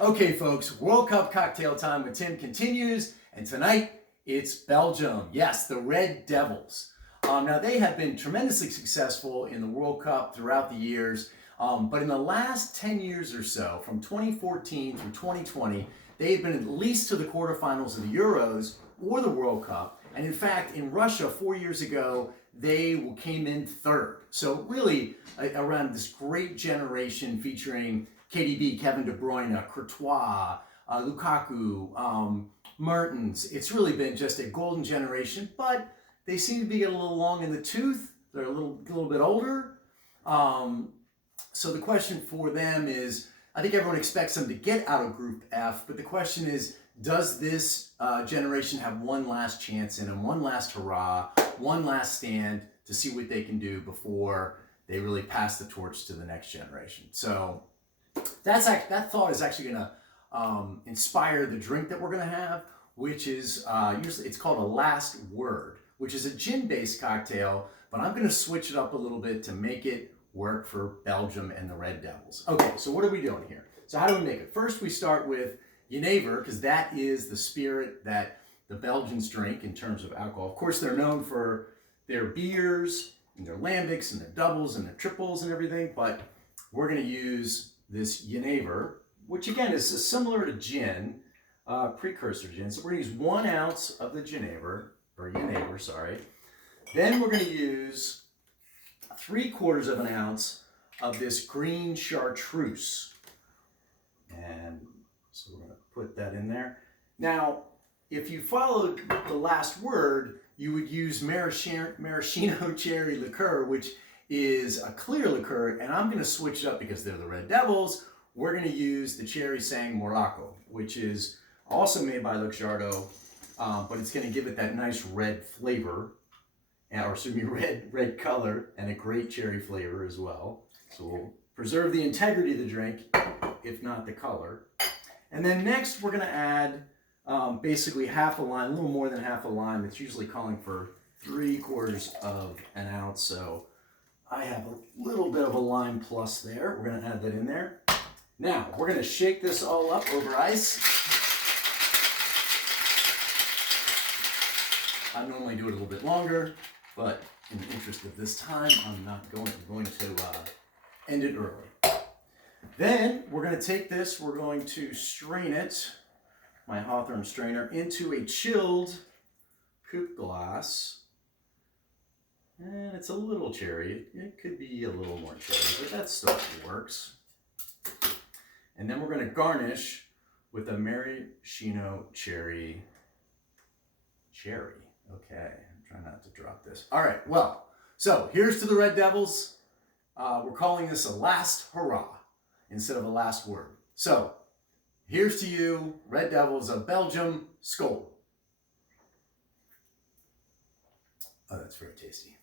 Okay, folks, World Cup cocktail time with Tim continues, and tonight it's Belgium. Yes, the Red Devils. Now, they have been tremendously successful in the World Cup throughout the years, but in the last 10 years or so, from 2014 through 2020, they've been at least to the quarterfinals of the Euros or the World Cup. And in fact, in Russia 4 years ago, they came in third. So really around this great generation featuring KDB, Kevin De Bruyne, Courtois, Lukaku, Mertens. It's really been just a golden generation, but they seem to be getting a little long in the tooth. They're a little bit older. So the question for them is, I think everyone expects them to get out of Group F, but the question is, does this generation have one last chance in them, one last hurrah, one last stand to see what they can do before they really pass the torch to the next generation? So that thought is actually going to inspire the drink that we're going to have, which is usually it's called a Last Word, which is a gin-based cocktail, but I'm going to switch it up a little bit to make it work for Belgium and the Red Devils. Okay, so what are we doing here? So how do we make it? First, we start with Jenever, because that is the spirit that the Belgians drink in terms of alcohol. Of course, they're known for their beers and their lambics and their doubles and their triples and everything, but we're going to use this Jenever, which again is similar to gin, precursor gin. So we're going to use 1 ounce of the Jenever. Then we're going to use 3/4 of an ounce of this green chartreuse. And so we're going to put that in there. Now, if you followed the Last Word, you would use maraschino cherry liqueur, which is a clear liqueur, and I'm going to switch it up because they're the Red Devils. We're going to use the Cherry Sang Morocco, which is also made by Luxardo, but it's going to give it that nice red flavor, or excuse me, red color, and a great cherry flavor as well. So we'll preserve the integrity of the drink, if not the color. And then next we're going to add basically half a lime, a little more than half a lime. It's usually calling for 3/4 of an ounce, so I have a little bit of a lime plus there. We're going to add that in there. Now, we're going to shake this all up over ice. I normally do it a little bit longer, but in the interest of this time, I'm not going to end it early. Then we're going to take this, we're going to strain it, my Hawthorne strainer, into a chilled coupe glass. And it's a little cherry. It could be a little more cherry, but that still works. And then we're going to garnish with a maraschino cherry. Okay, I'm trying not to drop this. All right, well, so here's to the Red Devils. We're calling this a Last Hurrah instead of a Last Word. So here's to you, Red Devils of Belgium. Skål. Oh, that's very tasty.